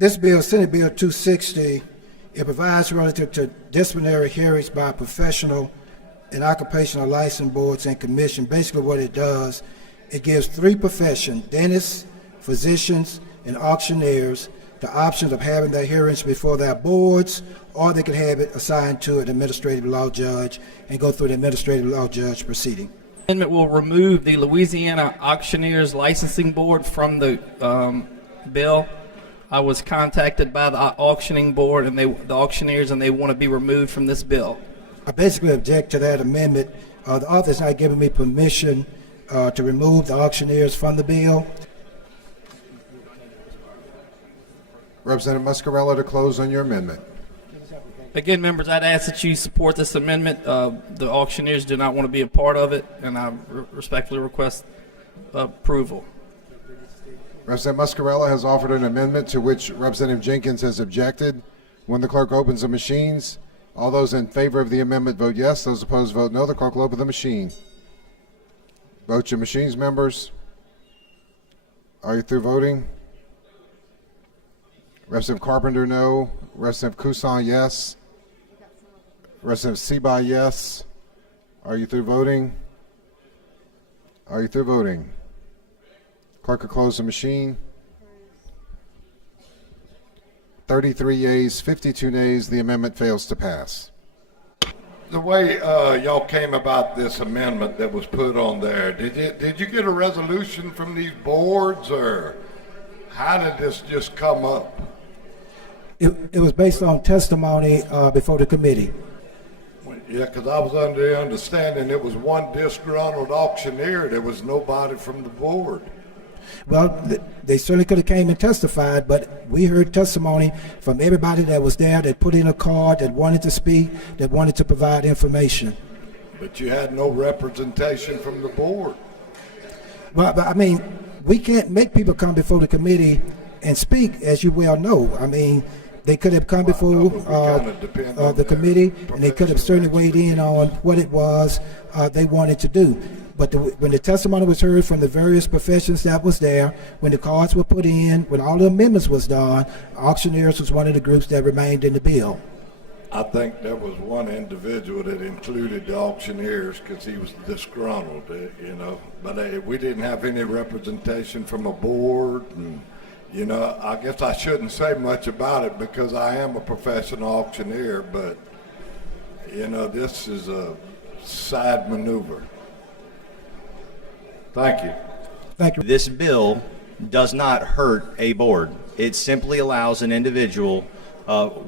This bill, Senate Bill 260, it provides relative to disciplinary hearings by professional and occupational license boards and commission. Basically what it does, it gives three professions, dentists, physicians, and auctioneers, the options of having their hearings before their boards, or they can have it assigned to an administrative law judge and go through the administrative law judge proceeding. Amendment will remove the Louisiana Auctioneers Licensing Board from the bill. I was contacted by the auctioning board and the auctioneers, and they want to be removed from this bill. I basically object to that amendment. The author's not giving me permission to remove the auctioneers from the bill. Representative Muscarello to close on your amendment. Again, members, I'd ask that you support this amendment. The auctioneers do not want to be a part of it, and I respectfully request approval. Representative Muscarello has offered an amendment to which Representative Jenkins has objected. When the clerk opens the machines, all those in favor of the amendment vote yes. Those opposed vote no. The clerk will open the machine. Vote your machines, members. Are you through voting? Representative Carpenter, no. Representative Cousin, yes. Representative Seaby, yes. Are you through voting? Are you through voting? Clerk will close the machine. 33 yeas, 52 nays. The amendment fails to pass. The way y'all came about this amendment that was put on there, did you get a resolution from these boards, or how did this just come up? It was based on testimony before the committee. Yeah, because I was under the understanding it was one disgruntled auctioneer. There was nobody from the board. Well, they certainly could have came and testified, but we heard testimony from everybody that was there, that put in a card, that wanted to speak, that wanted to provide information. But you had no representation from the board. Well, but I mean, we can't make people come before the committee and speak, as you well know. I mean, they could have come before the committee, and they could have certainly weighed in on what it was they wanted to do. But when the testimony was heard from the various professions that was there, when the cards were put in, when all the amendments was done, auctioneers was one of the groups that remained in the bill. I think there was one individual that included the auctioneers because he was disgruntled, you know. But we didn't have any representation from a board, and you know, I guess I shouldn't say much about it because I am a professional auctioneer. But you know, this is a side maneuver. Thank you. Thank you. This bill does not hurt a board. It simply allows an individual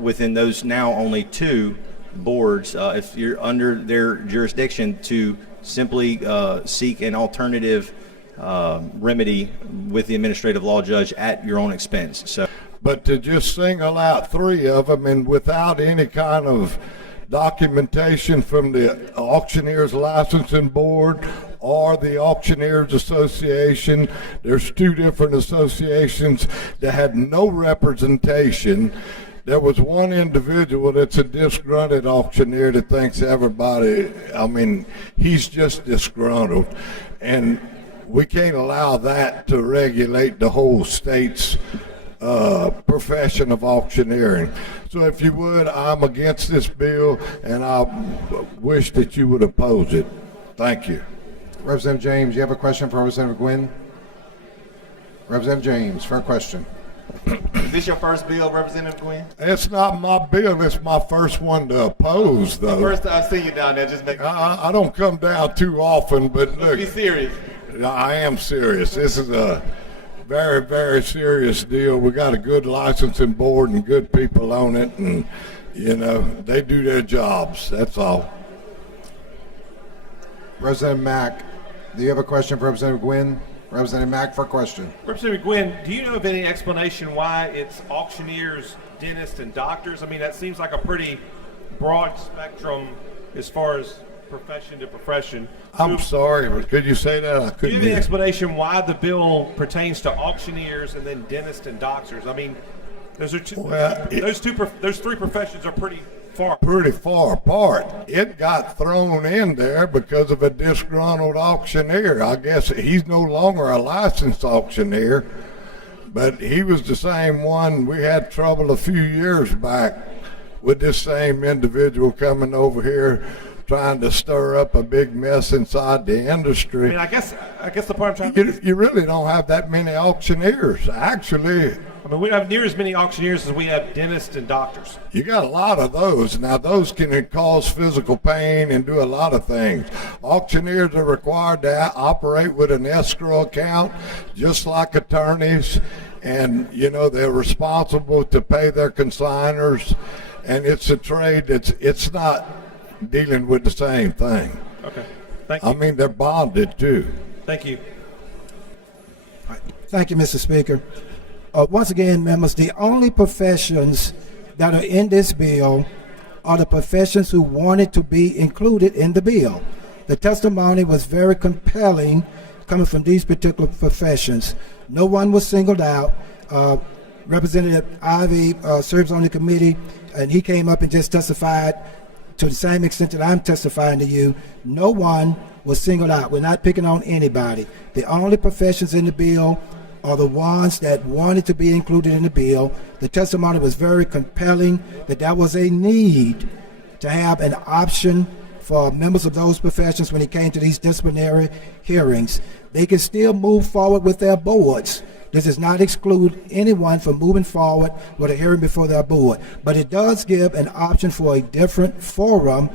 within those now only two boards, if you're under their jurisdiction, to simply seek an alternative remedy with the administrative law judge at your own expense. So, but to just single out three of them and without any kind of documentation from the Auctioneers Licensing Board or the Auctioneers Association, there's two different associations that had no representation. There was one individual that's a disgruntled auctioneer that thinks everybody, I mean, he's just disgruntled. And we can't allow that to regulate the whole state's profession of auctioneering. So if you would, I'm against this bill, and I wish that you would oppose it. Thank you. Representative James, you have a question for Representative Gwynn? Representative James, for a question. Is this your first bill, Representative Gwynn? It's not my bill. It's my first one to oppose, though. First time I see you down there, just make. I don't come down too often, but look. Be serious. I am serious. This is a very, very serious deal. We got a good licensing board and good people on it, and you know, they do their jobs. That's all. Representative Mack, do you have a question for Representative Gwynn? Representative Mack for a question. Representative Gwynn, do you know of any explanation why it's auctioneers, dentists, and doctors? I mean, that seems like a pretty broad spectrum as far as profession to profession. I'm sorry, but could you say that? I couldn't Do you have any hear. explanation why the bill pertains to auctioneers and then dentists and doctors? I mean, those are two. Well, those three professions are pretty far. apart. It got thrown in there because of a disgruntled auctioneer. I guess he's no longer a licensed auctioneer, But he was the same one. We had trouble a few years back with this same individual coming over here trying to stir up a big mess inside the I industry. mean, I guess the point I'm trying to You really don't have that many auctioneers. Actually, I mean, we don't have near as many auctioneers as we have dentists and doctors. you got a lot of those. Now, those can cause physical pain and do a lot of things. Auctioneers are required to operate with an escrow account, just like attorneys. And, you know, they're responsible to pay their consigners. And it's a trade it's not dealing with the same thing. Okay. Thank you. I mean, they're bonded too. Thank you. Thank you, Mr. Speaker. Once again, members, the only professions that are in this bill are the professions who wanted to be included in the bill. The testimony was very compelling coming from these particular professions. No one was singled out. Representative Ivy serves on the committee, and he came up and just testified to the same extent that I'm testifying to you. No one was singled out. We're not picking on anybody. The only professions in the bill are the ones that wanted to be included in the bill. The testimony was very compelling that there was a need to have an option for members of those professions when it came to these disciplinary hearings. They can still move forward with their boards. This does not exclude anyone from moving forward with a hearing before their board, but it does give an option for a different forum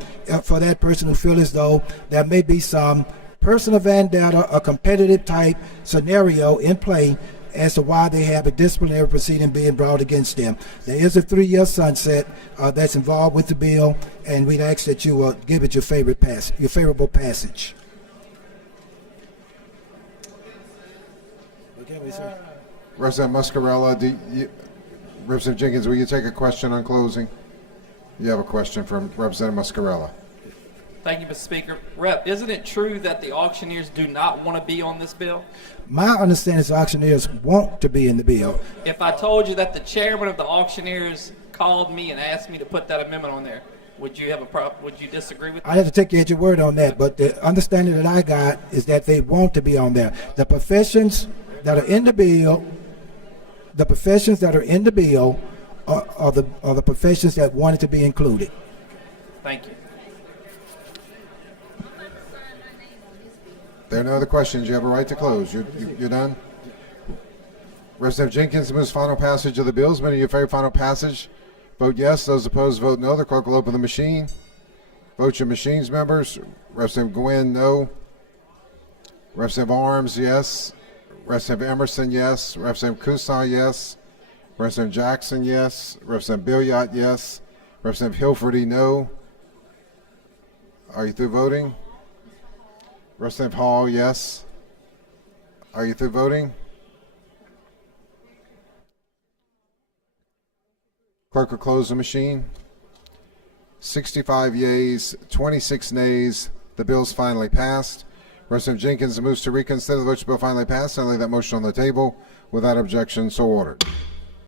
for that person who feels as though there may be some personal vendetta or competitive type scenario in play as to why they have a disciplinary proceeding being brought against them. There is a 3-year sunset that's involved with the bill, and we'd ask that you give it your favorable passage. Representative Muscarello, Representative Jenkins, will you take a question on closing? You have a question from Representative Muscarello. Thank you, Mr. Speaker. Rep, isn't it true that the auctioneers do not want to be on this bill? My understanding is auctioneers want to be in the bill. If I told you that the chairman of the auctioneers called me and asked me to put that amendment on there, would you have would you disagree with that? I'd have to take you at your word on that, but the understanding that I got is that they want to be on there. The professions that are in the bill, are the professions that wanted to be included. Thank you. There are no other questions. You have a right to close. You're done? Representative Jenkins moves final passage of the bills. Many of you in favor of final passage, vote yes. Those opposed, vote no. The clerk will open the machine. Vote your machines, members. Representative Gwynn, no. Representative Arms, yes. Representative Emerson, yes. Representative Kusai, yes. Representative Jackson, yes. Representative Billiot, yes. Representative Hilferty, no. Are you through voting? Representative Hall, yes. Are you through voting? Clerk will close the machine. 65 yeas, 26 nays. The bill's finally passed. Representative Jenkins moves to reconsider the vote. The bill finally passed. I lay that motion on the table. Without objection, so ordered.